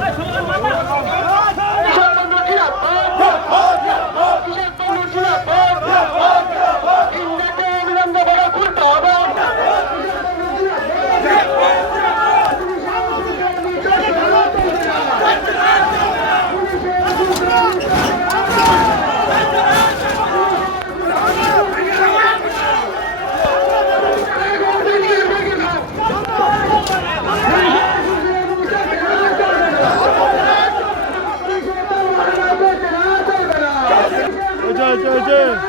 哎，兄。আমরা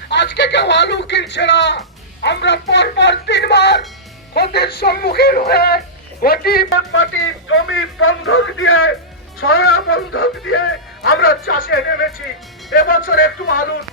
আজকে কেউ আলু কিনছে না। আমরা পর পর তিনবার ক্ষতির সম্মুখীন হয়ে গটি মাটি জমি বন্ধক দিয়ে, ছড়া বন্ধক দিয়ে আমরা চাষে নেমেছি। এবছর একটু আলুর